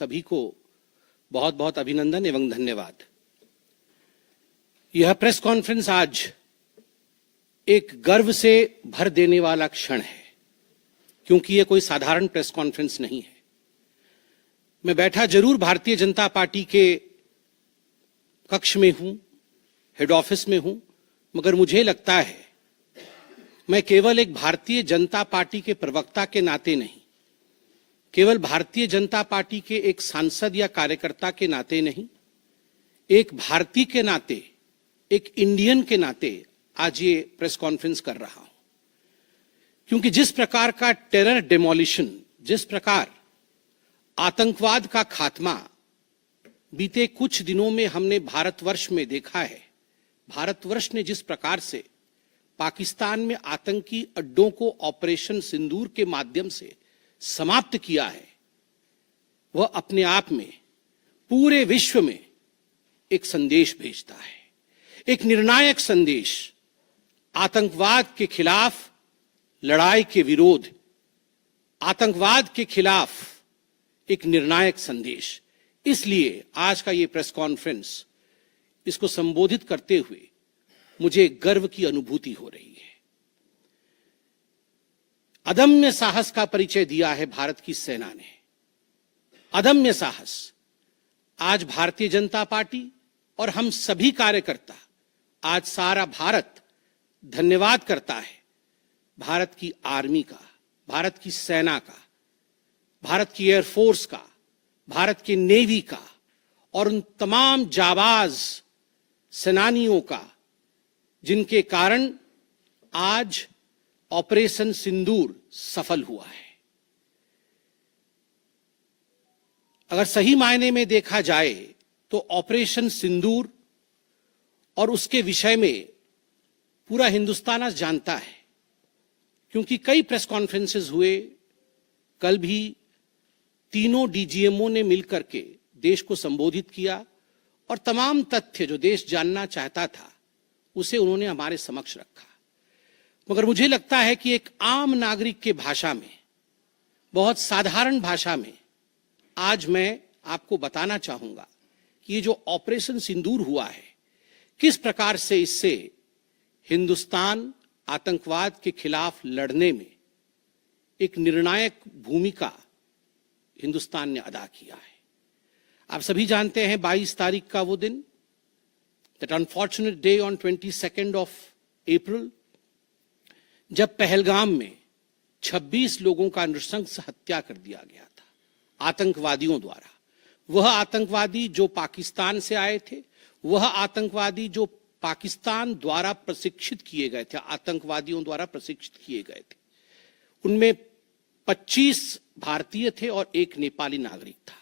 सभी को बहुत बहुत अभिनंदन एवं धन्यवाद। यह प्रेस कॉन्फ्रेंस आज एक गर्व से भर देने वाला क्षण है, क्योंकि यह कोई साधारण प्रेस कॉन्फ्रेंस नहीं है। मैं बैठा जरूर भारतीय जनता पार्टी के कक्ष में हूं, हेड ऑफिस में हूं, मगर मुझे लगता है मैं केवल एक भारतीय जनता पार्टी के प्रवक्ता के नाते नहीं, केवल भारतीय जनता पार्टी के एक सांसद या कार्यकर्ता के नाते नहीं, एक भारतीय के नाते, एक इंडियन के नाते आज ये प्रेस कॉन्फ्रेंस कर रहा हूं। क्योंकि जिस प्रकार का टेरर डेमोलिशन, जिस प्रकार आतंकवाद का खात्मा बीते कुछ दिनों में हमने भारतवर्ष में देखा है, भारतवर्ष ने जिस प्रकार से पाकिस्तान में आतंकी अड्डों को ऑपरेशन सिंदूर के माध्यम से समाप्त किया है, वह अपने आप में पूरे विश्व में एक संदेश भेजता है, एक निर्णायक संदेश। आतंकवाद के खिलाफ लड़ाई के विरोध, आतंकवाद के खिलाफ एक निर्णायक संदेश। इसलिए आज का ये प्रेस कॉन्फ्रेंस, इसको संबोधित करते हुए मुझे गर्व की अनुभूति हो रही है। अदम्य साहस का परिचय दिया है भारत की सेना ने, अदम्य साहस। आज भारतीय जनता पार्टी और हम सभी कार्यकर्ता, आज सारा भारत धन्यवाद करता है भारत की आर्मी का, भारत की सेना का, भारत की एयरफोर्स का, भारत के नेवी का और उन तमाम जाबाज सेनानियों का जिनके कारण आज ऑपरेशन सिंदूर सफल हुआ है। अगर सही मायने में देखा जाए तो ऑपरेशन सिंदूर और उसके विषय में पूरा हिंदुस्तान आज जानता है, क्योंकि कई प्रेस कॉन्फ्रेंसेस हुए। कल भी तीनों डीजीएमओ ने मिलकर के देश को संबोधित किया और तमाम तथ्य जो देश जानना चाहता था उसे उन्होंने हमारे समक्ष रखा। मगर मुझे लगता है कि एक आम नागरिक के भाषा में, बहुत साधारण भाषा में आज मैं आपको बताना चाहूंगा कि ये जो ऑपरेशन सिंदूर हुआ है, किस प्रकार से इससे हिंदुस्तान आतंकवाद के खिलाफ लड़ने में एक निर्णायक भूमिका हिंदुस्तान ने अदा किया है। आप सभी जानते हैं 22 तारीख का वो दिन, that unfortunate day on 22 of April, जब पहलगाम में 26 लोगों का नृशंस हत्या कर दिया गया था आतंकवादियों द्वारा। वह आतंकवादी जो पाकिस्तान से आए थे, वह आतंकवादी जो पाकिस्तान द्वारा प्रशिक्षित किए गए थे, आतंकवादियों द्वारा प्रशिक्षित किए गए थे। उनमें 25 भारतीय थे और एक नेपाली नागरिक था।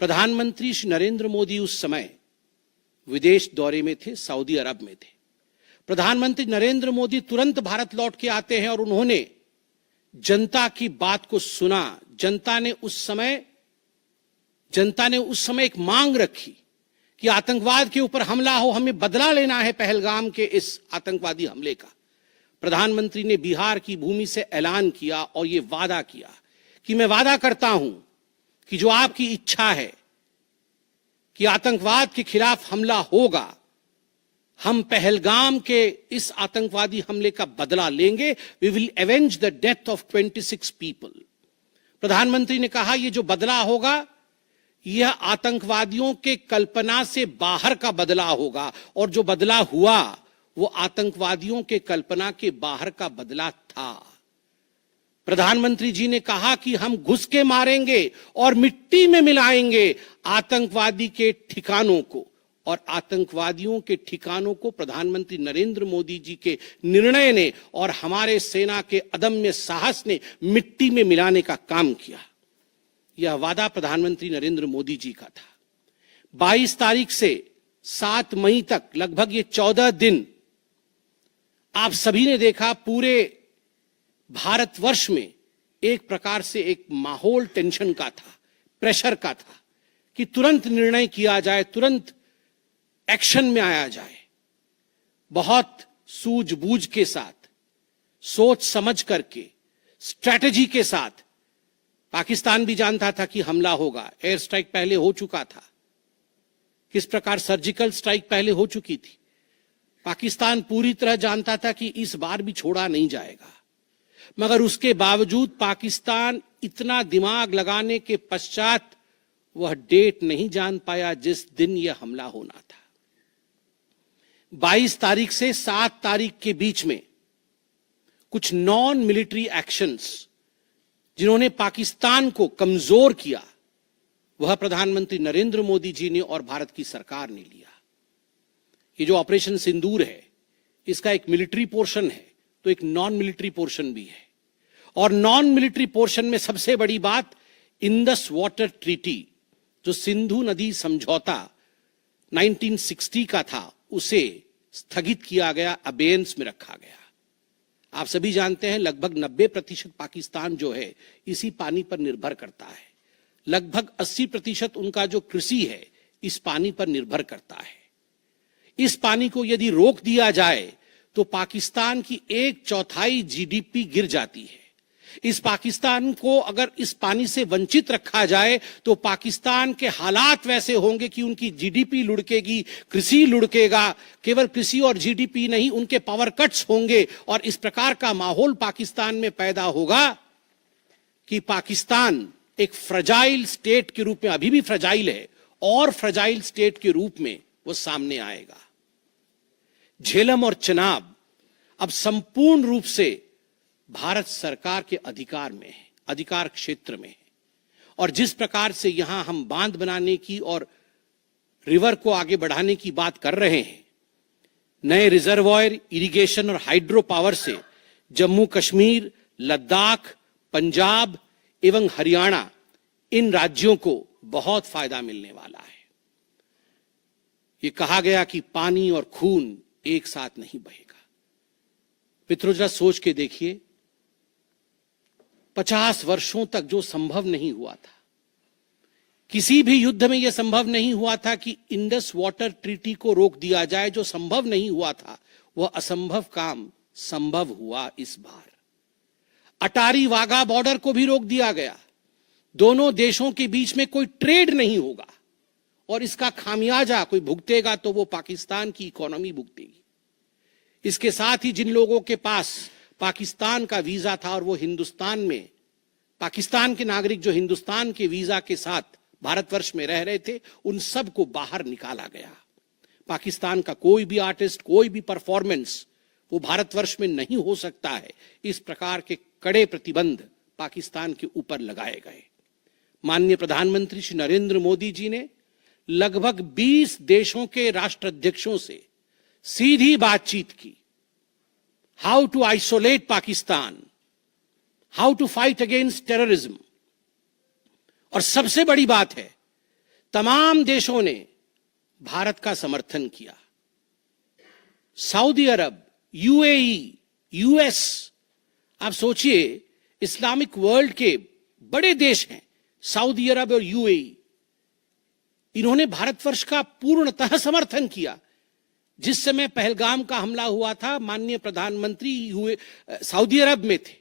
प्रधानमंत्री श्री नरेंद्र मोदी उस समय विदेश दौरे में थे, सऊदी अरब में थे। प्रधानमंत्री नरेंद्र मोदी तुरंत भारत लौट के आते हैं और उन्होंने जनता की बात को सुना। जनता ने उस समय एक मांग रखी कि आतंकवाद के ऊपर हमला हो, हमें बदला लेना है पहलगाम के इस आतंकवादी हमले का। प्रधानमंत्री ने बिहार की भूमि से ऐलान किया और यह वादा किया कि मैं वादा करता हूं कि जो आपकी इच्छा है कि आतंकवाद के खिलाफ हमला होगा, हम पहलगाम के इस आतंकवादी हमले का बदला लेंगे। We will avenge the death of 26 people. प्रधानमंत्री ने कहा यह जो बदला होगा, यह आतंकवादियों के कल्पना से बाहर का बदला होगा, और जो बदला हुआ वो आतंकवादियों के कल्पना के बाहर का बदला था। प्रधानमंत्री जी ने कहा कि हम घुस के मारेंगे और मिट्टी में मिलाएंगे आतंकवादी के ठिकानों को, और आतंकवादियों के ठिकानों को प्रधानमंत्री नरेंद्र मोदी जी के निर्णय ने और हमारे सेना के अदम्य साहस ने मिट्टी में मिलाने का काम किया। यह वादा प्रधानमंत्री नरेंद्र मोदी जी का था। 22 तारीख से 7 मई तक लगभग ये 14 दिन आप सभी ने देखा, पूरे भारतवर्ष में एक प्रकार से एक माहौल टेंशन का था, प्रेशर का था कि तुरंत निर्णय किया जाए, तुरंत एक्शन में आया जाए। बहुत सूझबूझ के साथ, सोच समझ करके, स्ट्रैटेजी के साथ पाकिस्तान भी जानता था कि हमला होगा, एयर स्ट्राइक पहले हो चुका था, किस प्रकार सर्जिकल स्ट्राइक पहले हो चुकी थी। पाकिस्तान पूरी तरह जानता था कि इस बार भी छोड़ा नहीं जाएगा, मगर उसके बावजूद पाकिस्तान इतना दिमाग लगाने के पश्चात वह डेट नहीं जान पाया जिस दिन यह हमला होना था। 22 तारीख से 7 तारीख के बीच में कुछ नॉन मिलिट्री एक्शंस जिन्होंने पाकिस्तान को कमजोर किया, वह प्रधानमंत्री नरेंद्र मोदी जी ने और भारत की सरकार ने लिया। ये जो ऑपरेशन सिंदूर है, इसका एक मिलिट्री पोर्शन है तो एक नॉन मिलिट्री पोर्शन भी है। और नॉन मिलिट्री पोर्शन में सबसे बड़ी बात इंडस वाटर ट्रीटी, जो सिंधु नदी समझौता 1960 का था, उसे स्थगित किया गया, अबेयंस में रखा गया। आप सभी जानते हैं लगभग 90% पाकिस्तान जो है इसी पानी पर निर्भर करता है। लगभग 80% उनका जो कृषि है इस पानी पर निर्भर करता है। इस पानी को यदि रोक दिया जाए तो पाकिस्तान की 1/4 जीडीपी गिर जाती है। इस पाकिस्तान को अगर इस पानी से वंचित रखा जाए तो पाकिस्तान के हालात वैसे होंगे कि उनकी जीडीपी लुढ़केगी, कृषि लुढ़केगा। केवल कृषि और जीडीपी नहीं, उनके पावर कट्स होंगे और इस प्रकार का माहौल पाकिस्तान में पैदा होगा कि पाकिस्तान एक फ्रजाइल स्टेट के रूप में, अभी भी फ्रजाइल है, और फ्रजाइल स्टेट के रूप में वो सामने आएगा। झेलम और चनाब अब संपूर्ण रूप से भारत सरकार के अधिकार में है, अधिकार क्षेत्र में है। और जिस प्रकार से यहां हम बांध बनाने की और रिवर को आगे बढ़ाने की बात कर रहे हैं, नए रिजर्वॉयर, इरिगेशन और हाइड्रो पावर से जम्मू कश्मीर, लद्दाख, पंजाब एवं हरियाणा, इन राज्यों को बहुत फायदा मिलने वाला है। ये कहा गया कि पानी और खून एक साथ नहीं बहेगा। मित्रों, जरा सोच के देखिए, 50 वर्षों तक जो संभव नहीं हुआ था, किसी भी युद्ध में यह संभव नहीं हुआ था कि इंडस वाटर ट्रीटी को रोक दिया जाए। जो संभव नहीं हुआ था वह असंभव काम संभव हुआ इस बार। अटारी वाघा बॉर्डर को भी रोक दिया गया। दोनों देशों के बीच में कोई ट्रेड नहीं होगा और इसका खामियाजा कोई भुगतेगा तो वो पाकिस्तान की इकोनॉमी भुगतेगी। इसके साथ ही जिन लोगों के पास पाकिस्तान का वीजा था और वो हिंदुस्तान में, पाकिस्तान के नागरिक जो हिंदुस्तान के वीजा के साथ भारतवर्ष में रह रहे थे, उन सब को बाहर निकाला गया। पाकिस्तान का कोई भी आर्टिस्ट, कोई भी परफॉर्मेंस वो भारतवर्ष में नहीं हो सकता है। इस प्रकार के कड़े प्रतिबंध पाकिस्तान के ऊपर लगाए गए। माननीय प्रधानमंत्री श्री नरेंद्र मोदी जी ने लगभग 20 देशों के राष्ट्राध्यक्षों से सीधी बातचीत की। How to isolate Pakistan, how to fight against terrorism. और सबसे बड़ी बात है, तमाम देशों ने भारत का समर्थन किया। सऊदी अरब, यूएई, यूएस, आप सोचिए इस्लामिक वर्ल्ड के बड़े देश हैं सऊदी अरब और यूएई, इन्होंने भारतवर्ष का पूर्णतः समर्थन किया। जिस समय पहलगाम का हमला हुआ था, माननीय प्रधानमंत्री सऊदी अरब में थे।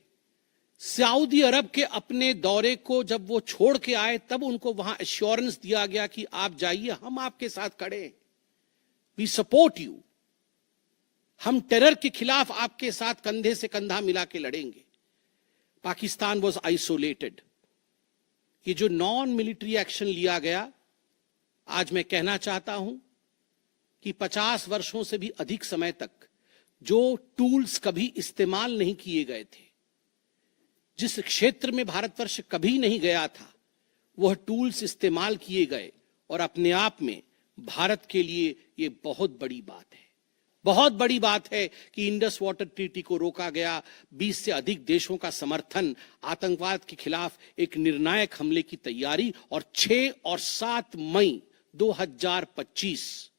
सऊदी अरब के अपने दौरे को जब वो छोड़ के आए, तब उनको वहां एश्योरेंस दिया गया कि आप जाइए, हम आपके साथ खड़े हैं, वी सपोर्ट यू, हम टेरर के खिलाफ आपके साथ कंधे से कंधा मिला के लड़ेंगे। Pakistan was isolated. ये जो नॉन मिलिट्री एक्शन लिया गया, आज मैं कहना चाहता हूं कि 50 वर्षों से भी अधिक समय तक जो टूल्स कभी इस्तेमाल नहीं किए गए थे, जिस क्षेत्र में भारतवर्ष कभी नहीं गया था, वह टूल्स इस्तेमाल किए गए और अपने आप में भारत के लिए यह बहुत बड़ी बात है। बहुत बड़ी बात है कि इंडस वाटर ट्रीटी को रोका गया। 20 से अधिक देशों का समर्थन, आतंकवाद के खिलाफ एक निर्णायक हमले की तैयारी, और 6 और 7 मई 2025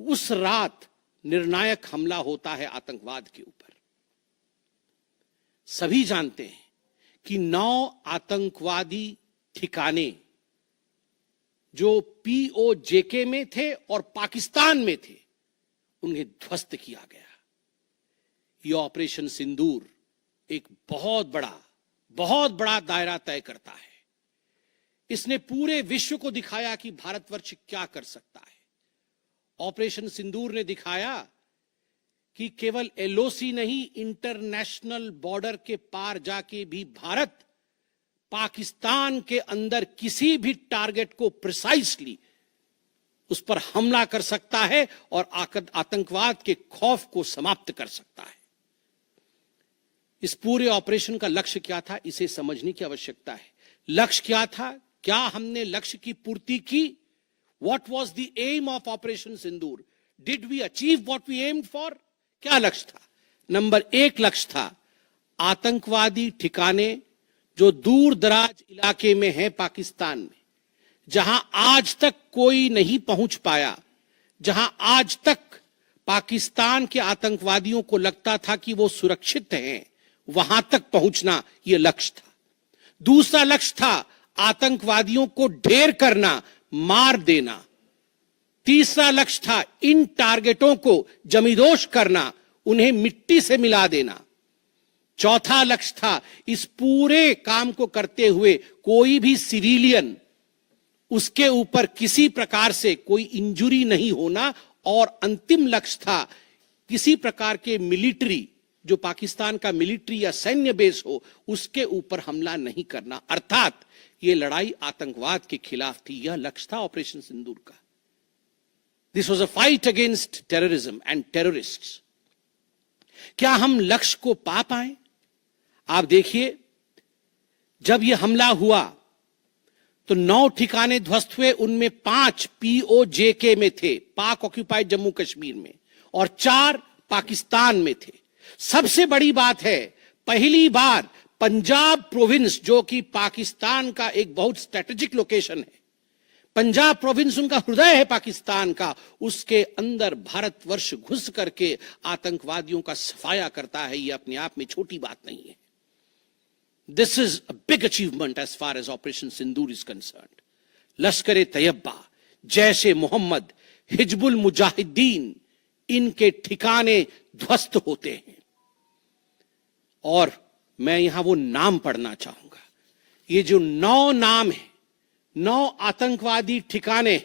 उस रात निर्णायक हमला होता है आतंकवाद के ऊपर। सभी जानते हैं कि 9 आतंकवादी ठिकाने जो पीओजेके में थे और पाकिस्तान में थे, उन्हें ध्वस्त किया गया। यह ऑपरेशन सिंदूर एक बहुत बहुत बड़ा दायरा तय करता है। इसने पूरे विश्व को दिखाया कि भारतवर्ष क्या कर सकता है। ऑपरेशन सिंदूर ने दिखाया कि केवल एलओसी नहीं, इंटरनेशनल बॉर्डर के पार जाके भी भारत पाकिस्तान के अंदर किसी भी टारगेट को प्रिसाइसली उस पर हमला कर सकता है और आतंकवाद के खौफ को समाप्त कर सकता है। इस पूरे ऑपरेशन का लक्ष्य क्या था, इसे समझने की आवश्यकता है। लक्ष्य क्या था? क्या हमने लक्ष्य की पूर्ति की? What was the aim of operation Sindoor? Did we achieve what we aimed for? क्या लक्ष्य था? नंबर 1 लक्ष्य था आतंकवादी ठिकाने जो दूर दराज इलाके में है पाकिस्तान में, जहां आज तक कोई नहीं पहुंच पाया, जहां आज तक पाकिस्तान के आतंकवादियों को लगता था कि वो सुरक्षित हैं, वहां तक पहुंचना यह लक्ष्य था। दूसरा लक्ष्य था आतंकवादियों को ढेर करना, मार देना। तीसरा लक्ष्य था इन टारगेटों को जमींदोज करना, उन्हें मिट्टी से मिला देना। चौथा लक्ष्य था इस पूरे काम को करते हुए कोई भी सिविलियन, उसके ऊपर किसी प्रकार से कोई इंजुरी नहीं होना। और अंतिम लक्ष्य था किसी प्रकार के मिलिट्री, जो पाकिस्तान का मिलिट्री या सैन्य बेस हो, उसके ऊपर हमला नहीं करना। अर्थात यह लड़ाई आतंकवाद के खिलाफ थी। यह लक्ष्य था ऑपरेशन सिंदूर का। This was a fight against terrorism and terrorists. क्या हम लक्ष्य को पा पाए? आप देखिए, जब यह हमला हुआ तो 9 ठिकाने ध्वस्त हुए, उनमें 5 POJK में थे, पाक ऑक्यूपाइड जम्मू कश्मीर में, और 4 पाकिस्तान में थे। सबसे बड़ी बात है, पहली बार पंजाब प्रोविंस, जो कि पाकिस्तान का एक बहुत स्ट्रेटेजिक लोकेशन है, पंजाब प्रोविंस उनका हृदय है पाकिस्तान का, उसके अंदर भारतवर्ष घुस करके आतंकवादियों का सफाया करता है। यह अपने आप में छोटी बात नहीं है। This is a big achievement as far as Operation Sindoor is concerned. लश्कर तैयबा, जैश-ए मोहम्मद, हिजबुल मुजाहिदीन, इनके ठिकाने ध्वस्त होते हैं। और मैं यहां वो नाम पढ़ना चाहूंगा। ये जो 9 नाम है, 9 आतंकवादी ठिकाने,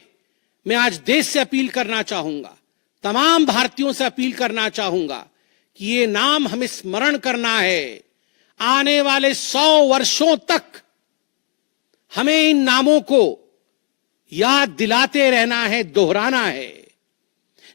मैं आज देश से अपील करना चाहूंगा, तमाम भारतीयों से अपील करना चाहूंगा कि ये नाम हमें स्मरण करना है। आने वाले 100 वर्षों तक हमें इन नामों को याद दिलाते रहना है, दोहराना है।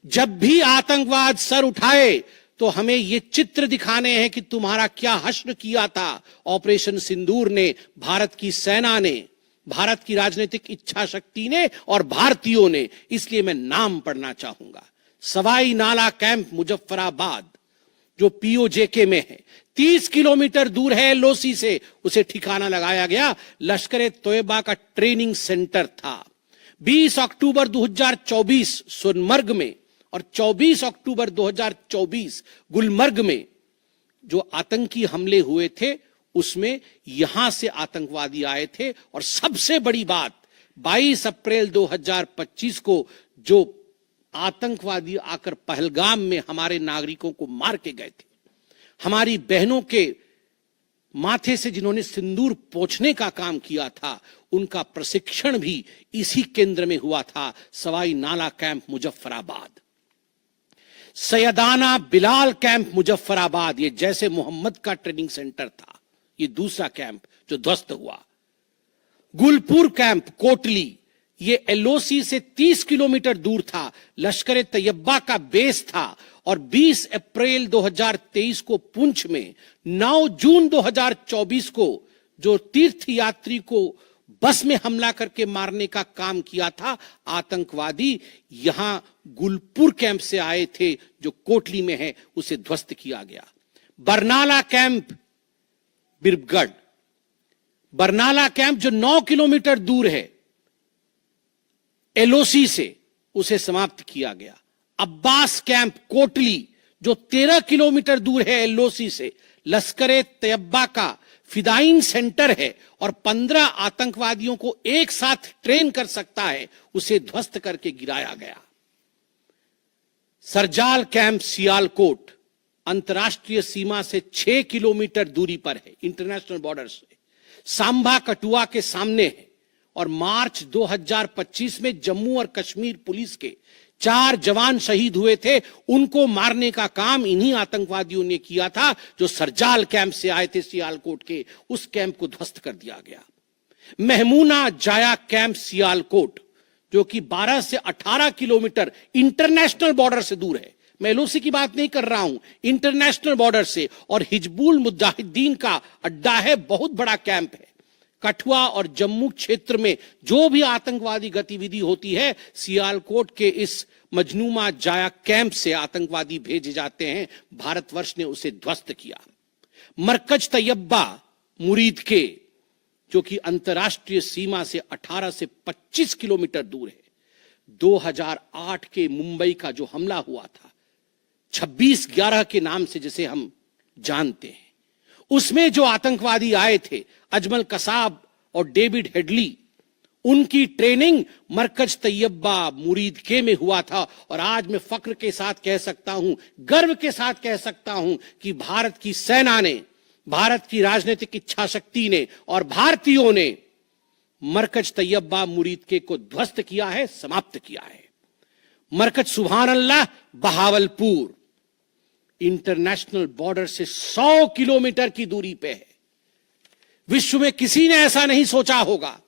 जब भी आतंकवाद सर उठाए तो हमें ये चित्र दिखाने हैं कि तुम्हारा क्या हश्र किया था ऑपरेशन सिंदूर ने, भारत की सेना ने, भारत की राजनीतिक इच्छा शक्ति ने और भारतीयों ने। इसलिए मैं नाम पढ़ना चाहूंगा। सवाई नाला कैंप मुजफ्फराबाद, जो POJK में है, 30 किलोमीटर दूर है एलओसी से, उसे ठिकाना लगाया गया। लश्कर तोयबा का ट्रेनिंग सेंटर था। 20 अक्टूबर 2024 सोनमर्ग में और 24 अक्टूबर 2024 गुलमर्ग में जो आतंकी हमले हुए थे, उसमें यहां से आतंकवादी आए थे। और सबसे बड़ी बात, 22 अप्रैल 2025 को जो आतंकवादी आकर पहलगाम में हमारे नागरिकों को मार के गए थे, हमारी बहनों के माथे से जिन्होंने सिंदूर पोंछने का काम किया था, उनका प्रशिक्षण भी इसी केंद्र में हुआ था, सवाई नाला कैंप मुजफ्फराबाद। सैयदाना बिलाल कैंप मुजफ्फराबाद, ये जैसे मोहम्मद का ट्रेनिंग सेंटर था, ये दूसरा कैंप जो ध्वस्त हुआ। गुलपुर कैंप कोटली, ये एलओसी से 30 किलोमीटर दूर था, लश्कर तैयबा का बेस था। और 20 अप्रैल 2023 को पुंछ में, 9 जून 2024 को जो तीर्थ यात्री को बस में हमला करके मारने का काम किया था आतंकवादी, यहां गुलपुर कैंप से आए थे जो कोटली में है, उसे ध्वस्त किया गया। बरनाला कैंप बिरगढ़, बरनाला कैंप जो 9 किलोमीटर दूर है एलओसी से, उसे समाप्त किया गया। अब्बास कैंप कोटली जो 13 किलोमीटर दूर है एलओसी से, लश्कर तैयबा का फिदाइन सेंटर है और 15 आतंकवादियों को एक साथ ट्रेन कर सकता है, उसे ध्वस्त करके गिराया गया। सरजाल कैंप सियालकोट, अंतर्राष्ट्रीय सीमा से 6 किलोमीटर दूरी पर है, इंटरनेशनल बॉर्डर से। सांबा कठुआ के सामने है। और मार्च 2025 में जम्मू और कश्मीर पुलिस के 4 जवान शहीद हुए थे। उनको मारने का काम इन्हीं आतंकवादियों ने किया था जो सरजाल कैंप से आए थे, सियालकोट के। उस कैंप को ध्वस्त कर दिया गया। महमूना जाया कैंप सियालकोट, जो कि 12 से 18 किलोमीटर इंटरनेशनल बॉर्डर से दूर है। मैं एलओसी की बात नहीं कर रहा हूं, इंटरनेशनल बॉर्डर से। और हिजबुल मुजाहिदीन का अड्डा है, बहुत बड़ा कैंप है। कठुआ और जम्मू क्षेत्र में जो भी आतंकवादी गतिविधि होती है, सियालकोट के इस मजनूमा जाया कैंप से आतंकवादी भेजे जाते हैं। भारतवर्ष ने उसे ध्वस्त किया। मरकज तैयबा मुरीद के, जो कि अंतर्राष्ट्रीय सीमा से 18 से 25 किलोमीटर दूर है। 2008 के मुंबई का जो हमला हुआ था, 26/11 के नाम से जिसे हम जानते हैं, उसमें जो आतंकवादी आए थे, अजमल कसाब और डेविड हेडली, उनकी ट्रेनिंग मरकज तैयबा मुरीद के में हुआ था। और आज मैं फक्र के साथ कह सकता हूं, गर्व के साथ कह सकता हूं कि भारत की सेना ने, भारत की राजनीतिक इच्छा शक्ति ने और भारतीयों ने मरकज तैयबा मुरीद के को ध्वस्त किया है, समाप्त किया है। मरकज सुभान अल्लाह बहावलपुर इंटरनेशनल बॉर्डर से 100 किलोमीटर की दूरी पे है। विश्व में किसी ने ऐसा नहीं सोचा होगा,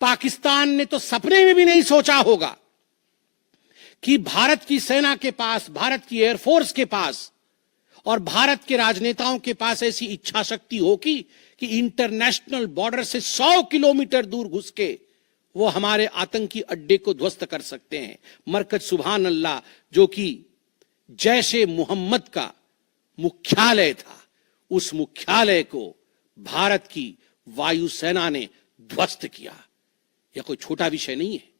पाकिस्तान ने तो सपने में भी नहीं सोचा होगा कि भारत की सेना के पास, भारत की एयरफोर्स के पास और भारत के राजनेताओं के पास ऐसी इच्छा शक्ति होगी कि इंटरनेशनल बॉर्डर से 100 किलोमीटर दूर घुस के वो हमारे आतंकी अड्डे को ध्वस्त कर सकते हैं। मरकज सुभान अल्लाह, जो कि जैशे मोहम्मद का मुख्यालय था, उस मुख्यालय को भारत की वायुसेना ने ध्वस्त किया। यह कोई छोटा विषय नहीं है।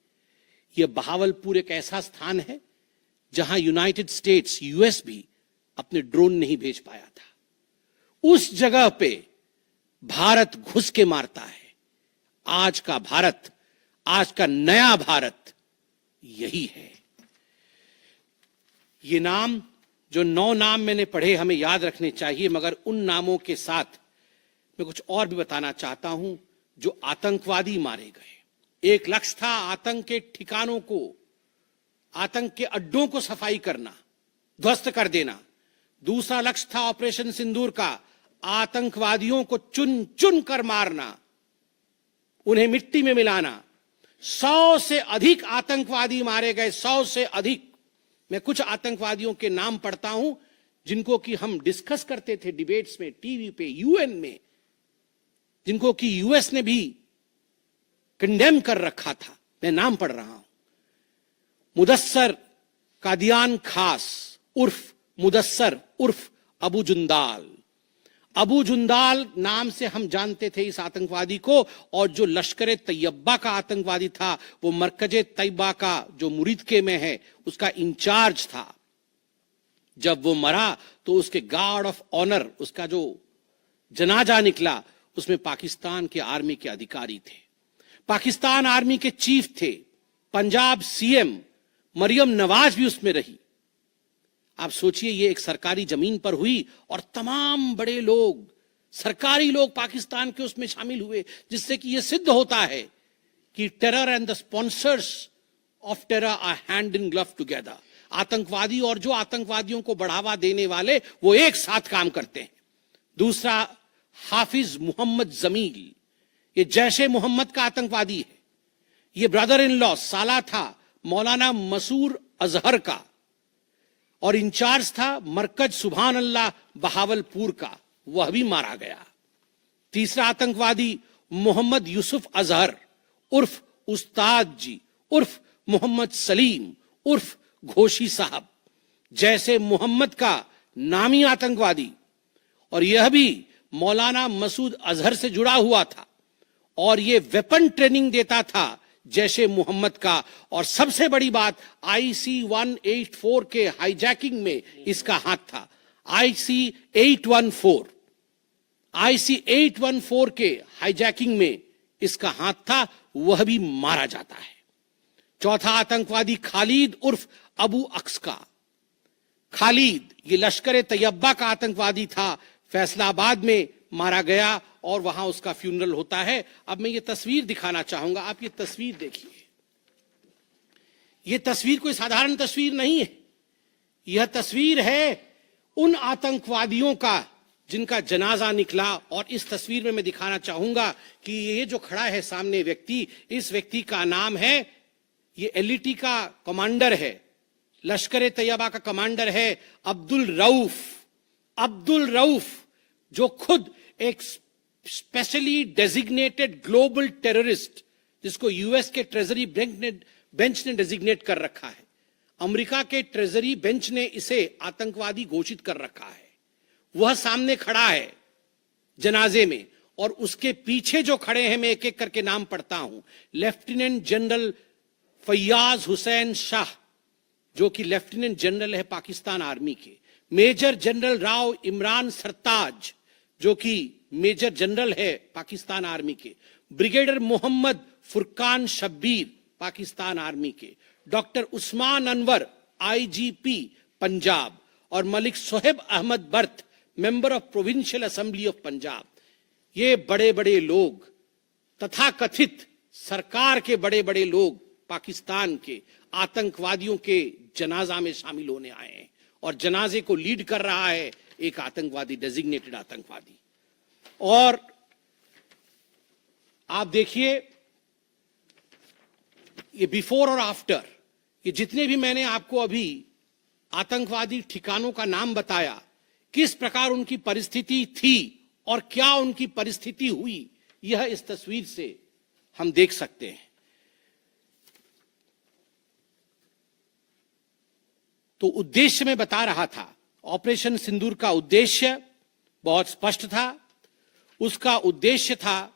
यह बहावलपुर एक ऐसा स्थान है जहां यूनाइटेड स्टेट्स, यूएस भी अपने ड्रोन नहीं भेज पाया था। उस जगह पे भारत घुस के मारता है। आज का भारत, आज का नया भारत यही है। ये नाम, जो 9 नाम मैंने पढ़े, हमें याद रखने चाहिए, मगर उन नामों के साथ मैं कुछ और भी बताना चाहता हूं। जो आतंकवादी मारे गए, एक लक्ष्य था आतंक के ठिकानों को, आतंक के अड्डों को सफाई करना, ध्वस्त कर देना। दूसरा लक्ष्य था ऑपरेशन सिंदूर का, आतंकवादियों को चुन चुन कर मारना, उन्हें मिट्टी में मिलाना। 100 से अधिक आतंकवादी मारे गए, 100 से अधिक। मैं कुछ आतंकवादियों के नाम पढ़ता हूं जिनको कि हम डिस्कस करते थे डिबेट्स में, टीवी पे, यूएन में, जिनको कि यूएस ने भी कंडेम कर रखा था। मैं नाम पढ़ रहा हूं। मुदस्सर कादियान खास उर्फ मुदस्सर उर्फ अबू जुंदाल। अबू जुंदाल नाम से हम जानते थे इस आतंकवादी को। और जो लश्कर तैयबा का आतंकवादी था, वो मरकज तैयबा का जो मुरीद के में है, उसका इंचार्ज था। जब वो मरा तो उसके गार्ड ऑफ ऑनर, उसका जो जनाजा निकला, उसमें पाकिस्तान के आर्मी के अधिकारी थे, पाकिस्तान आर्मी के चीफ थे, पंजाब सीएम मरियम नवाज भी उसमें रही। आप सोचिए, ये एक सरकारी जमीन पर हुई और तमाम बड़े लोग, सरकारी लोग पाकिस्तान के उसमें शामिल हुए, जिससे कि यह सिद्ध होता है कि terror and the sponsors of terror are hand in glove together. आतंकवादी और जो आतंकवादियों को बढ़ावा देने वाले, वो एक साथ काम करते हैं। दूसरा, हाफिज मोहम्मद जमील, ये जैशे मोहम्मद का आतंकवादी है। ये ब्रदर इन लॉ, साला था मौलाना मसूर अजहर का, और इंचार्ज था मरकज सुभान अल्लाह बहावलपुर का, वह भी मारा गया। तीसरा आतंकवादी मोहम्मद यूसुफ अजहर उर्फ उस्ताद जी उर्फ मोहम्मद सलीम उर्फ घोशी साहब, जैसे मोहम्मद का नामी आतंकवादी, और यह भी मौलाना मसूद अजहर से जुड़ा हुआ था और यह वेपन ट्रेनिंग देता था जैशे मोहम्मद का। और सबसे बड़ी बात, IC 184 के हाईजैकिंग में इसका हाथ था। IC 814 के हाईजैकिंग में इसका हाथ था, वह भी मारा जाता है। चौथा आतंकवादी खालिद उर्फ अबू अक्स का, खालिद, ये लश्कर तैयबा का आतंकवादी था, फैसलाबाद में मारा गया और वहां उसका फ्यूनरल होता है। अब मैं ये तस्वीर दिखाना चाहूंगा, आप ये तस्वीर देखिए। ये तस्वीर कोई साधारण तस्वीर नहीं है, यह तस्वीर है उन आतंकवादियों का जिनका जनाजा निकला। और इस तस्वीर में मैं दिखाना चाहूंगा कि ये जो खड़ा है सामने व्यक्ति, इस व्यक्ति का नाम है, ये एलईटी का कमांडर है, लश्कर तैयबा का कमांडर है अब्दुल रऊफ। अब्दुल रऊफ जो खुद एक स्पेशली डेजिग्नेटेड ग्लोबल टेररिस्ट, जिसको यूएस के ट्रेजरी बेंच ने डेजिग्नेट कर रखा है, अमेरिका के ट्रेजरी बेंच ने इसे आतंकवादी घोषित कर रखा है, वह सामने खड़ा है जनाजे में। और उसके पीछे जो खड़े हैं, मैं एक एक करके नाम पढ़ता हूं। लेफ्टिनेंट जनरल फैयाज हुसैन शाह, जो कि लेफ्टिनेंट जनरल है पाकिस्तान आर्मी के। मेजर जनरल राव इमरान सरताज, जो कि मेजर जनरल है पाकिस्तान आर्मी के। ब्रिगेडियर मोहम्मद फुरकान शब्बीर, पाकिस्तान आर्मी के। Doctor Usman Anwar, IGP Punjab. और Malik Sohaib Ahmed Bharth, member of provincial assembly of Punjab. ये बड़े बड़े लोग, तथाकथित सरकार के बड़े बड़े लोग पाकिस्तान के आतंकवादियों के जनाजा में शामिल होने आए हैं। और जनाजे को लीड कर रहा है एक आतंकवादी, डेजिग्नेटेड आतंकवादी। और आप देखिए ये बिफोर और आफ्टर, ये जितने भी मैंने आपको अभी आतंकवादी ठिकानों का नाम बताया, किस प्रकार उनकी परिस्थिति थी और क्या उनकी परिस्थिति हुई, यह इस तस्वीर से हम देख सकते हैं। तो उद्देश्य मैं बता रहा था, ऑपरेशन सिंदूर का उद्देश्य बहुत स्पष्ट था। उसका उद्देश्य था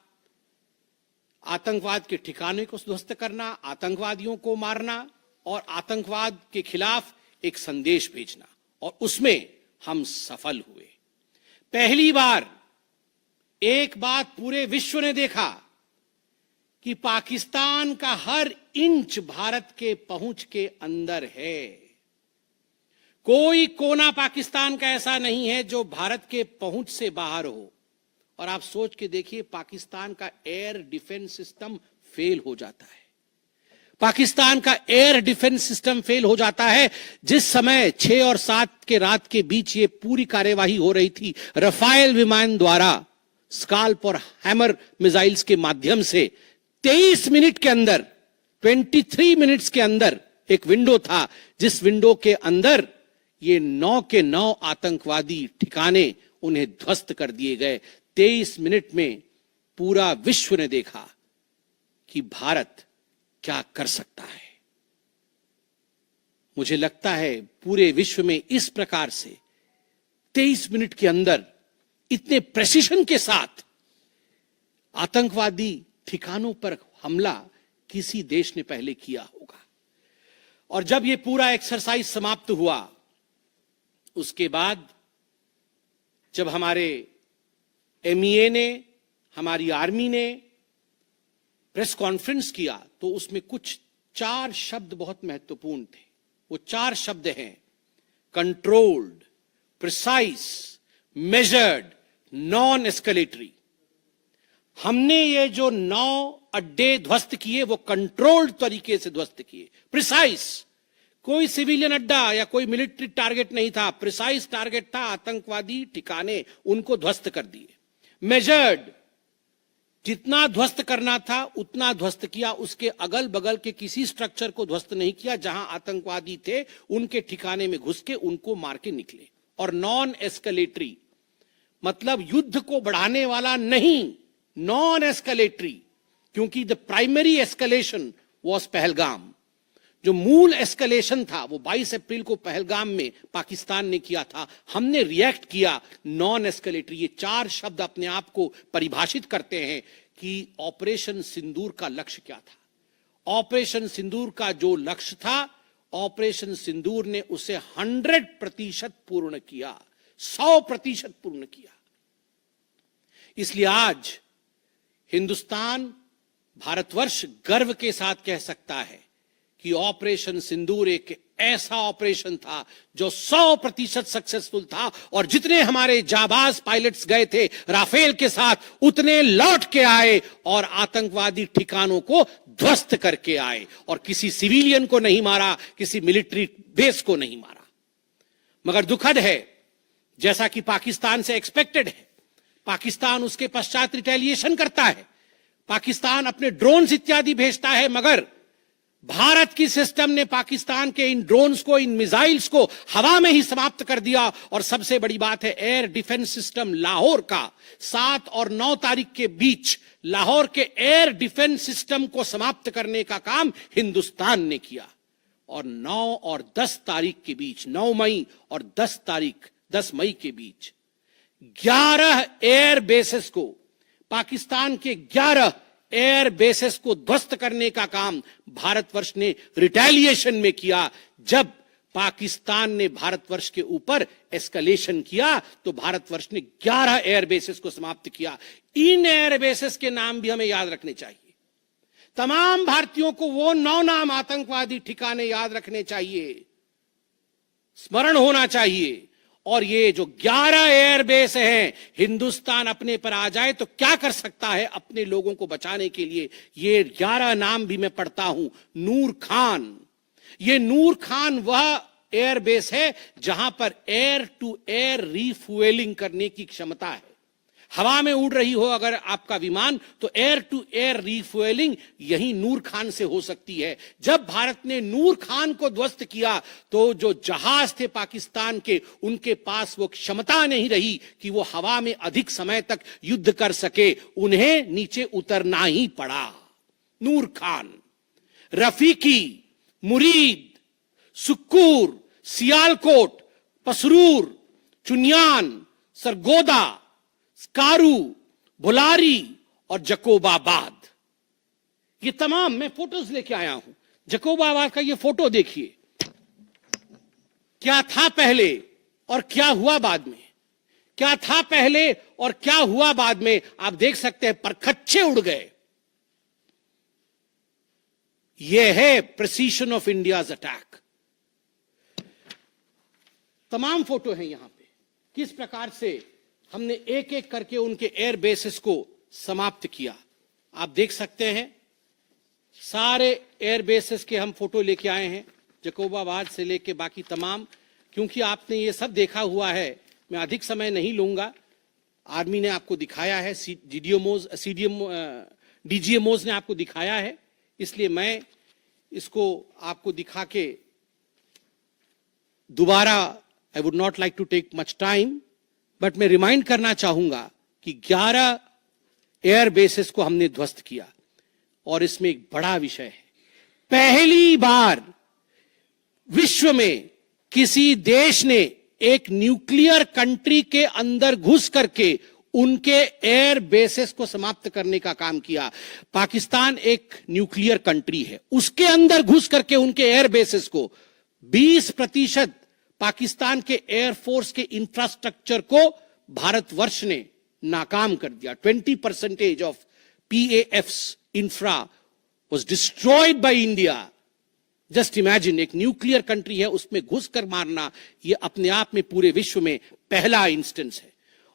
आतंकवाद के ठिकाने को ध्वस्त करना, आतंकवादियों को मारना और आतंकवाद के खिलाफ एक संदेश भेजना। और उसमें हम सफल हुए। पहली बार एक बात पूरे विश्व ने देखा कि पाकिस्तान का हर इंच भारत के पहुंच के अंदर है। कोई कोना पाकिस्तान का ऐसा नहीं है जो भारत के पहुंच से बाहर हो। और आप सोच के देखिए, पाकिस्तान का एयर डिफेंस सिस्टम फेल हो जाता है। पाकिस्तान का एयर डिफेंस सिस्टम फेल हो जाता है जिस समय 6 और 7 के रात के बीच ये पूरी कार्यवाही हो रही थी। रफाल विमान द्वारा स्काल्प और हैमर मिसाइल्स के माध्यम से 23 मिनट के अंदर, 23 मिनट्स के अंदर एक विंडो था, जिस विंडो के अंदर ये 9 के 9 आतंकवादी ठिकाने उन्हें ध्वस्त कर दिए गए। 23 मिनट में पूरा विश्व ने देखा कि भारत क्या कर सकता है। मुझे लगता है पूरे विश्व में इस प्रकार से 23 मिनट के अंदर इतने प्रेसिशन के साथ आतंकवादी ठिकानों पर हमला किसी देश ने पहले किया होगा। और जब यह पूरा एक्सरसाइज समाप्त हुआ, उसके बाद जब हमारे एमईए ने, हमारी आर्मी ने प्रेस कॉन्फ्रेंस किया, तो उसमें कुछ 4 शब्द बहुत महत्वपूर्ण थे। वो 4 शब्द हैं controlled, precise, measured, non escalatory. हमने ये जो 9 अड्डे ध्वस्त किए वो कंट्रोल्ड तरीके से ध्वस्त किए। प्रिसाइज, कोई सिविलियन अड्डा या कोई मिलिट्री टारगेट नहीं था, प्रिसाइज टारगेट था, आतंकवादी ठिकाने, उनको ध्वस्त कर दिए। मेजर्ड, जितना ध्वस्त करना था उतना ध्वस्त किया, उसके अगल बगल के किसी स्ट्रक्चर को ध्वस्त नहीं किया। जहां आतंकवादी थे उनके ठिकाने में घुस के उनको मार के निकले। और नॉन एस्केलेटरी मतलब युद्ध को बढ़ाने वाला नहीं, नॉन एस्केलेटरी, क्योंकि the primary escalation was Pahalgam. जो मूल एस्केलेशन था वो 22 अप्रैल को पहलगाम में पाकिस्तान ने किया था। हमने रिएक्ट किया नॉन एस्केलेटरी। ये 4 शब्द अपने आप को परिभाषित करते हैं कि ऑपरेशन सिंदूर का लक्ष्य क्या था। ऑपरेशन सिंदूर का जो लक्ष्य था, ऑपरेशन सिंदूर ने उसे 100% पूर्ण किया, 100% पूर्ण किया। इसलिए आज हिंदुस्तान, भारतवर्ष गर्व के साथ कह सकता है कि ऑपरेशन सिंदूर एक ऐसा ऑपरेशन था जो 100% सक्सेसफुल था, और जितने हमारे जाबाज पायलट्स गए थे राफेल के साथ, उतने लौट के आए और आतंकवादी ठिकानों को ध्वस्त करके आए, और किसी सिविलियन को नहीं मारा, किसी मिलिट्री बेस को नहीं मारा। मगर दुखद है, जैसा कि पाकिस्तान से एक्सपेक्टेड है, पाकिस्तान उसके पश्चात रिटेलिएशन करता है, पाकिस्तान अपने ड्रोन्स इत्यादि भेजता है, मगर भारत की सिस्टम ने पाकिस्तान के इन ड्रोन्स को, इन मिसाइल्स को हवा में ही समाप्त कर दिया। और सबसे बड़ी बात है, एयर डिफेंस सिस्टम लाहौर का 7 और 9 तारीख के बीच लाहौर के एयर डिफेंस सिस्टम को समाप्त करने का काम हिंदुस्तान ने किया। और 9 और 10 तारीख के बीच, 9 मई और 10 मई के बीच 11 एयर बेसेस को, पाकिस्तान के 11 एयर बेसेस को ध्वस्त करने का काम भारतवर्ष ने रिटेलिएशन में किया। जब पाकिस्तान ने भारतवर्ष के ऊपर एस्केलेशन किया तो भारतवर्ष ने 11 एयर बेसेस को समाप्त किया। इन एयर बेसेस के नाम भी हमें याद रखने चाहिए। तमाम भारतीयों को वो 9 नाम आतंकवादी ठिकाने याद रखने चाहिए, स्मरण होना चाहिए। और ये जो 11 एयरबेस हैं, हिंदुस्तान अपने पर आ जाए तो क्या कर सकता है अपने लोगों को बचाने के लिए। ये 11 नाम भी मैं पढ़ता हूं। नूर खान, ये नूर खान वह एयरबेस है जहां पर एयर टू एयर रीफ्यूएलिंग करने की क्षमता है। हवा में उड़ रही हो अगर आपका विमान, तो एयर टू एयर रीफ्यूएलिंग यही नूर खान से हो सकती है। जब भारत ने नूर खान को ध्वस्त किया तो जो जहाज थे पाकिस्तान के, उनके पास वो क्षमता नहीं रही कि वो हवा में अधिक समय तक युद्ध कर सके, उन्हें नीचे उतरना ही पड़ा। नूर खान, रफीकी, मुरीद, सुक्कूर, सियालकोट, पसरूर, चुनियान, सरगोदा, स्कारू, भुलारी और जकोबाबाद, ये तमाम मैं फोटोज लेके आया हूं। जकोबाबाद का ये फोटो देखिए, क्या था पहले और क्या हुआ बाद में, क्या था पहले और क्या हुआ बाद में। आप देख सकते हैं परखच्चे उड़ गए। यह है प्रिसीशन ऑफ इंडियाज अटैक। तमाम फोटो हैं यहां पे, किस प्रकार से हमने एक एक करके उनके एयर बेसेस को समाप्त किया। आप देख सकते हैं सारे एयर बेसेस के हम फोटो लेके आए हैं, जकोबाबाद से लेके बाकी तमाम। क्योंकि आपने ये सब देखा हुआ है, मैं अधिक समय नहीं लूंगा। आर्मी ने आपको दिखाया है, डीजीएमओज ने आपको दिखाया है, इसलिए मैं इसको आपको दिखा के दोबारा, I would not like to take much time, but मैं रिमाइंड करना चाहूंगा कि 11 एयर बेसेस को हमने ध्वस्त किया। और इसमें एक बड़ा विषय है, पहली बार विश्व में किसी देश ने एक न्यूक्लियर कंट्री के अंदर घुस करके उनके एयर बेसेस को समाप्त करने का काम किया। पाकिस्तान एक न्यूक्लियर कंट्री है, उसके अंदर घुस करके उनके एयर बेसेस को 20% पाकिस्तान के एयरफोर्स के इंफ्रास्ट्रक्चर को भारतवर्ष ने नाकाम कर दिया। 20% of PAF's infra was destroyed by India. Just imagine, एक न्यूक्लियर कंट्री है, उसमें घुसकर मारना, यह अपने आप में पूरे विश्व में पहला इंस्टेंस है।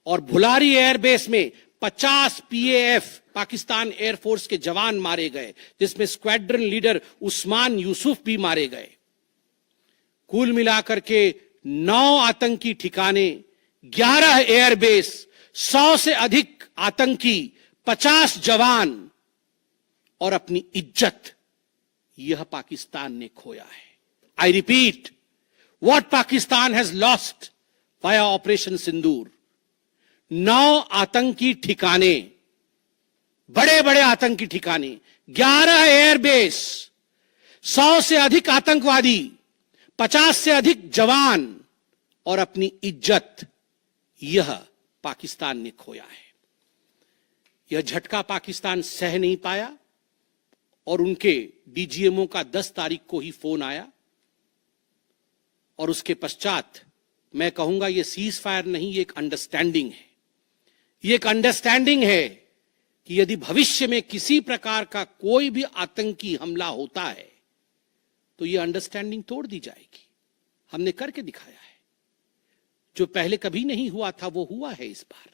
और भुलारी एयरबेस में 50 PAF पाकिस्तान एयरफोर्स के जवान मारे गए, जिसमें स्क्वाड्रन लीडर उस्मान यूसुफ भी मारे गए। कुल मिलाकर के 9 आतंकी ठिकाने, 11 एयरबेस, 100 से अधिक आतंकी, 50 जवान और अपनी इज्जत, यह पाकिस्तान ने खोया है। I repeat, what Pakistan has lost via operation Sindoor. 9 आतंकी ठिकाने, बड़े बड़े आतंकी ठिकाने, 11 एयरबेस, 100 से अधिक आतंकवादी, 50 से अधिक जवान और अपनी इज्जत, यह पाकिस्तान ने खोया है। यह झटका पाकिस्तान सह नहीं पाया और उनके डीजीएमओ का 10 तारीख को ही फोन आया। और उसके पश्चात मैं कहूंगा यह सीज फायर नहीं, यह एक अंडरस्टैंडिंग है। यह एक अंडरस्टैंडिंग है कि यदि भविष्य में किसी प्रकार का कोई भी आतंकी हमला होता है तो ये अंडरस्टैंडिंग तोड़ दी जाएगी। हमने करके दिखाया है, जो पहले कभी नहीं हुआ था वो हुआ है इस बार,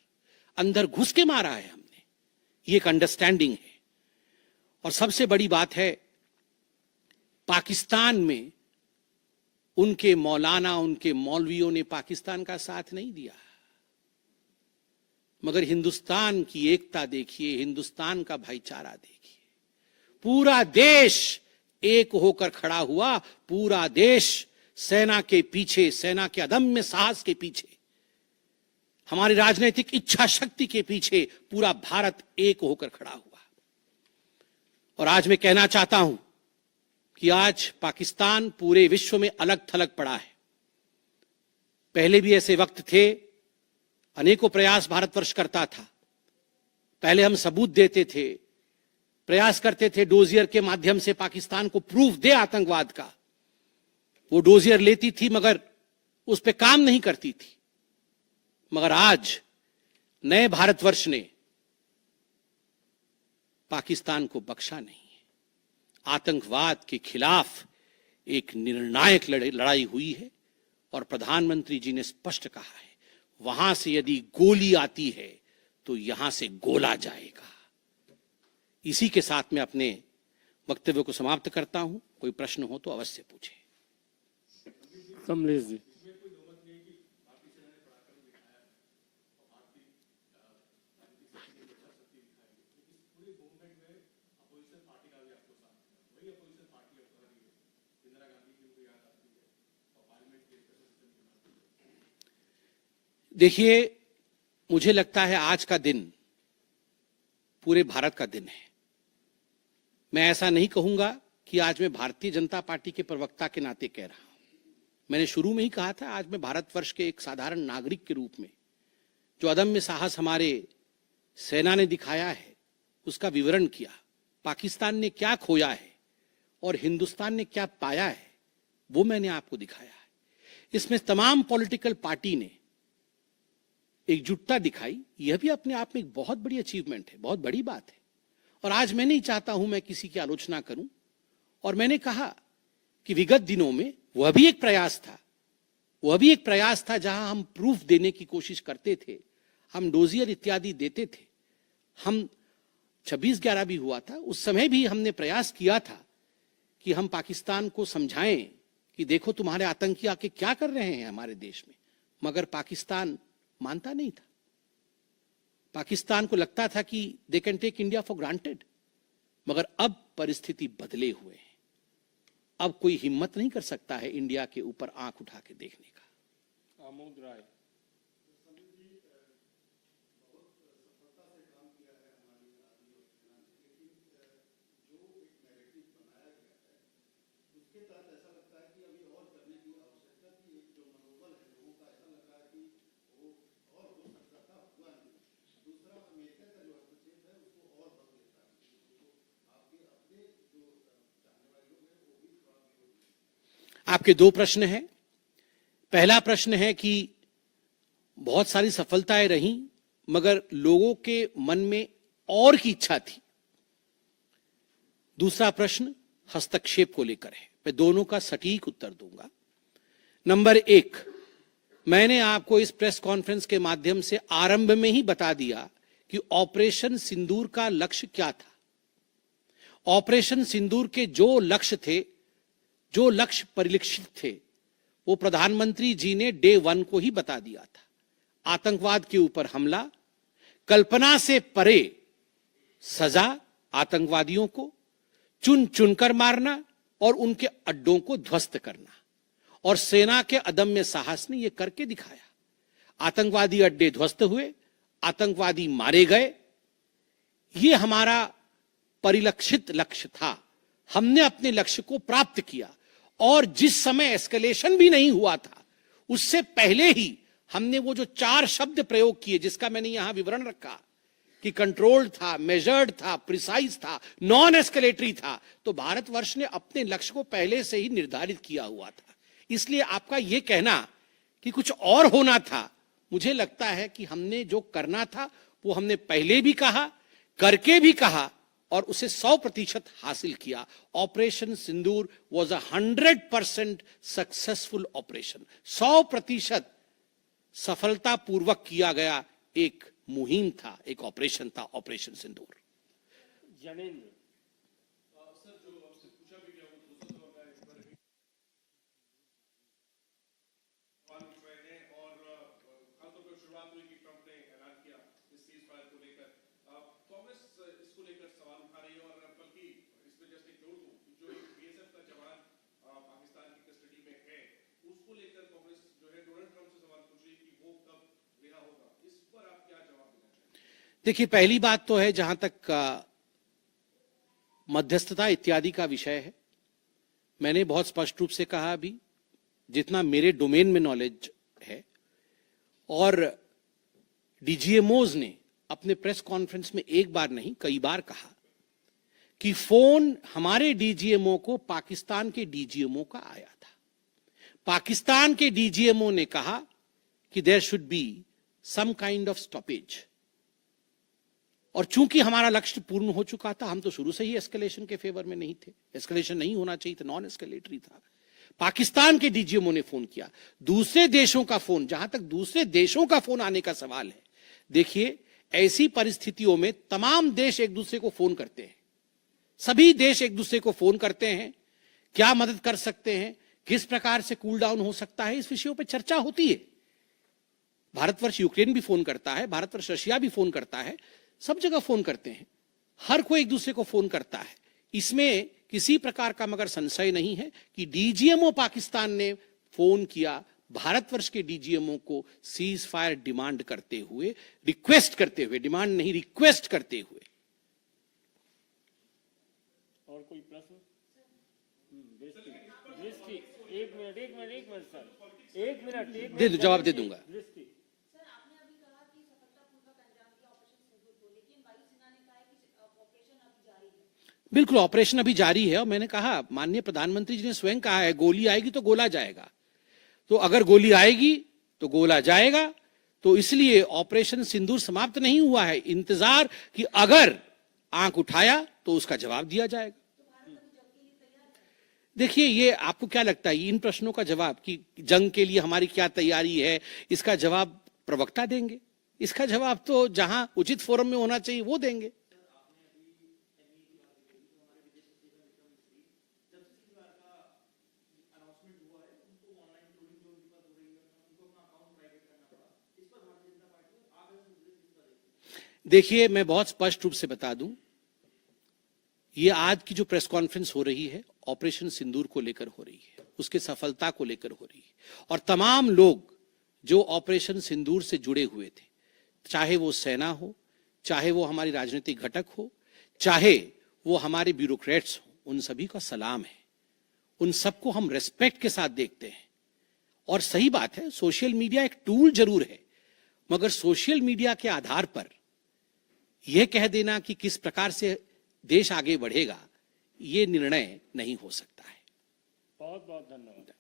अंदर घुस के मारा है हमने, ये एक अंडरस्टैंडिंग है। और सबसे बड़ी बात है, पाकिस्तान में उनके मौलाना, उनके मौलवियों ने पाकिस्तान का साथ नहीं दिया, मगर हिंदुस्तान की एकता देखिए, हिंदुस्तान का भाईचारा देखिए, पूरा देश एक होकर खड़ा हुआ, पूरा देश सेना के पीछे, सेना के अदम्य साहस के पीछे, हमारी राजनीतिक इच्छा शक्ति के पीछे पूरा भारत एक होकर खड़ा हुआ। और आज मैं कहना चाहता हूं कि आज पाकिस्तान पूरे विश्व में अलग थलग पड़ा है। पहले भी ऐसे वक्त थे, अनेकों प्रयास भारतवर्ष करता था। पहले हम सबूत देते थे, प्रयास करते थे डोजियर के माध्यम से पाकिस्तान को प्रूफ दे आतंकवाद का। वो डोजियर लेती थी मगर उस पर काम नहीं करती थी। मगर आज नए भारतवर्ष ने पाकिस्तान को बख्शा नहीं है। आतंकवाद के खिलाफ एक निर्णायक लड़ाई हुई है और प्रधानमंत्री जी ने स्पष्ट कहा है, वहां से यदि गोली आती है तो यहां से गोला जाएगा। इसी के साथ मैं अपने वक्तव्य को समाप्त करता हूं। कोई प्रश्न हो तो अवश्य पूछें। कमलेश जी। देखिए, मुझे लगता है आज का दिन पूरे भारत का दिन है। मैं ऐसा नहीं कहूंगा कि आज मैं भारतीय जनता पार्टी के प्रवक्ता के नाते कह रहा हूं। मैंने शुरू में ही कहा था, आज मैं भारतवर्ष के एक साधारण नागरिक के रूप में जो अदम्य साहस हमारे सेना ने दिखाया है उसका विवरण किया। पाकिस्तान ने क्या खोया है और हिंदुस्तान ने क्या पाया है वो मैंने आपको दिखाया है। इसमें तमाम पॉलिटिकल पार्टी ने एकजुटता दिखाई, यह भी अपने आप में एक बहुत बड़ी अचीवमेंट है, बहुत बड़ी बात है। और आज मैं नहीं चाहता हूं मैं किसी की आलोचना करूं, और मैंने कहा कि विगत दिनों में वह भी एक प्रयास था जहां हम प्रूफ देने की कोशिश करते थे, हम डोजियर इत्यादि देते थे। हम 26/11 भी हुआ था, उस समय भी हमने प्रयास किया था कि हम पाकिस्तान को समझाएं कि देखो तुम्हारे आतंकी आके क्या कर रहे हैं हमारे देश में, मगर पाकिस्तान मानता नहीं था। पाकिस्तान को लगता था कि they can take India for granted. मगर अब परिस्थिति बदले हुए हैं। अब कोई हिम्मत नहीं कर सकता है इंडिया के ऊपर आंख उठा के देखने का। आमोद राय। आपके दो प्रश्न हैं। पहला प्रश्न है कि बहुत सारी सफलताएं रही मगर लोगों के मन में और की इच्छा थी। दूसरा प्रश्न हस्तक्षेप को लेकर है। मैं दोनों का सटीक उत्तर दूंगा। नंबर 1, मैंने आपको इस प्रेस कॉन्फ्रेंस के माध्यम से आरंभ में ही बता दिया कि ऑपरेशन सिंदूर का लक्ष्य क्या था। ऑपरेशन सिंदूर के जो लक्ष्य थे, जो लक्ष्य परिलक्षित थे, वो प्रधानमंत्री जी ने डे 1 को ही बता दिया था। आतंकवाद के ऊपर हमला, कल्पना से परे सजा आतंकवादियों को, चुन चुनकर मारना और उनके अड्डों को ध्वस्त करना। और सेना के अदम्य साहस ने यह करके दिखाया। आतंकवादी अड्डे ध्वस्त हुए, आतंकवादी मारे गए। यह हमारा परिलक्षित लक्ष्य था। हमने अपने लक्ष्य को प्राप्त किया। और जिस समय एस्केलेशन भी नहीं हुआ था, उससे पहले ही हमने वो जो 4 शब्द प्रयोग किए, जिसका मैंने यहां विवरण रखा कि कंट्रोल्ड था, मेजर्ड था, प्रिसाइज था, नॉन एस्केलेटरी था, तो भारतवर्ष ने अपने लक्ष्य को पहले से ही निर्धारित किया हुआ था। इसलिए आपका यह कहना कि कुछ और होना था, मुझे लगता है कि हमने जो करना था वो हमने पहले भी कहा, करके भी कहा और उसे 100% हासिल किया। Operation Sindoor was 100% successful operation. 100% सफलतापूर्वक किया गया एक मुहिम था, एक ऑपरेशन था ऑपरेशन सिंदूर। जनेंद्र देखिए, पहली बात तो है, जहां तक मध्यस्थता इत्यादि का विषय है, मैंने बहुत स्पष्ट रूप से कहा अभी, जितना मेरे डोमेन में नॉलेज है, और डीजीएमओज ने अपने प्रेस कॉन्फ्रेंस में एक बार नहीं कई बार कहा कि फोन हमारे डीजीएमओ को पाकिस्तान के डीजीएमओ का आया था। पाकिस्तान के डीजीएमओ ने कहा कि there should be some kind of stoppage, और चूंकि हमारा लक्ष्य पूर्ण हो चुका था, हम तो शुरू से ही एस्केलेशन के फेवर में नहीं थे, एस्केलेशन नहीं होना चाहिए था, नॉन एस्केलेटरी था। पाकिस्तान के डीजीएमओ ने फोन किया। दूसरे देशों का फोन, जहां तक दूसरे देशों का फोन आने का सवाल है, देखिए, ऐसी परिस्थितियों में तमाम देश एक दूसरे को फोन करते हैं, सभी देश एक दूसरे को फोन करते हैं, क्या मदद कर सकते हैं, किस प्रकार से कूल डाउन हो सकता है, इस विषयों पर चर्चा होती है। भारतवर्ष यूक्रेन भी फोन करता है, भारतवर्ष रशिया भी फोन करता है, सब जगह फोन करते हैं, हर कोई एक दूसरे को फोन करता है। इसमें किसी प्रकार का मगर संशय नहीं है कि डीजीएमओ पाकिस्तान ने फोन किया भारतवर्ष के डीजीएमओ को सीज फायर डिमांड करते हुए, रिक्वेस्ट करते हुए, डिमांड नहीं रिक्वेस्ट करते हुए। और कोई प्रश्न? एक मिनट दे दो, जवाब दे दूंगा। बिल्कुल, ऑपरेशन अभी जारी है, और मैंने कहा, माननीय प्रधानमंत्री जी ने स्वयं कहा है, गोली आएगी तो गोला जाएगा। तो अगर गोली आएगी तो गोला जाएगा, तो इसलिए ऑपरेशन सिंदूर समाप्त नहीं हुआ है। इंतजार कि अगर आंख उठाया तो उसका जवाब दिया जाएगा। देखिए, ये आपको क्या लगता है, इन प्रश्नों का जवाब कि जंग के लिए हमारी क्या तैयारी है, इसका जवाब प्रवक्ता देंगे। इसका जवाब तो जहां उचित फोरम में होना चाहिए वो देंगे। देखिए, मैं बहुत स्पष्ट रूप से बता दूं, ये आज की जो प्रेस कॉन्फ्रेंस हो रही है, ऑपरेशन सिंदूर को लेकर हो रही है, उसके सफलता को लेकर हो रही है, और तमाम लोग जो ऑपरेशन सिंदूर से जुड़े हुए थे, चाहे वो सेना हो, चाहे वो हमारी राजनीतिक घटक हो, चाहे वो हमारे ब्यूरोक्रेट्स हो, उन सभी का सलाम है। उन सबको हम रेस्पेक्ट के साथ देखते हैं। और सही बात है, सोशल मीडिया एक टूल जरूर है, मगर सोशल मीडिया के आधार पर यह कह देना कि किस प्रकार से देश आगे बढ़ेगा, ये निर्णय नहीं हो सकता है। बहुत बहुत धन्यवाद।